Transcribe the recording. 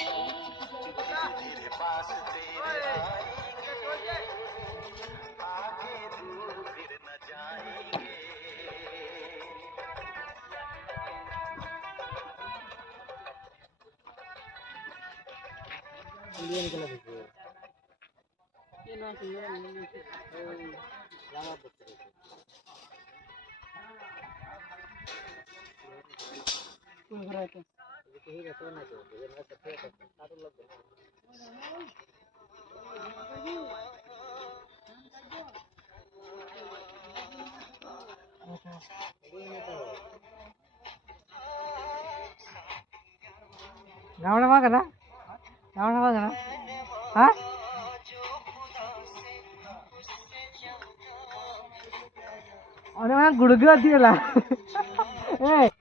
तेरे पास तेरे आएंगे आगे दूर फिर न जाएंगे Indian kala dikhe. ये ना सुंदर नहीं Lama bukti. है घर है Itu hidup tuh nanti. Jadi mereka terus satu lagi. Nama nama kana? Nama nama kana? Hah? Orang gurga dia lah. Eh.